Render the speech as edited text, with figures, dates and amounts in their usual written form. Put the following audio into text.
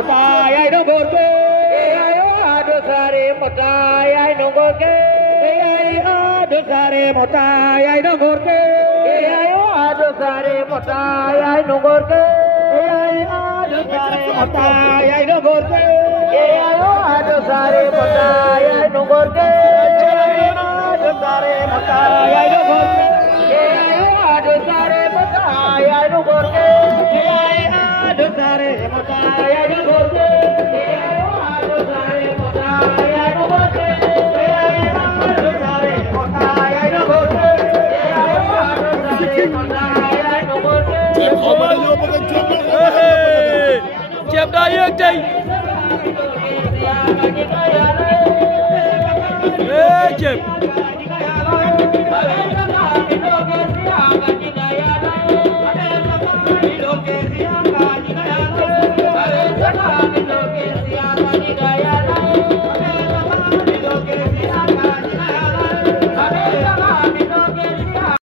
motai ai no gorke ayo adu sare motai ai no gorke ayo adu sare motai ai no gorke ayo adu sare motai ai no gorke ayo adu sare motai ai no gorke ayo adu sare motai ai no gorke ayo adu sare motai ai no gorke ayo adu sare motai ai no gorke adu sare motai ai no gorke ayo adu sare motai ai no gorke adu sare motai ai no gorke ayo adu sare motai ai no gorke Chép đã yếc đây. Ê chép. Hãy subscribe cho kênh Ghiền Mì Gõ để không bỏ lỡ những video hấp dẫn.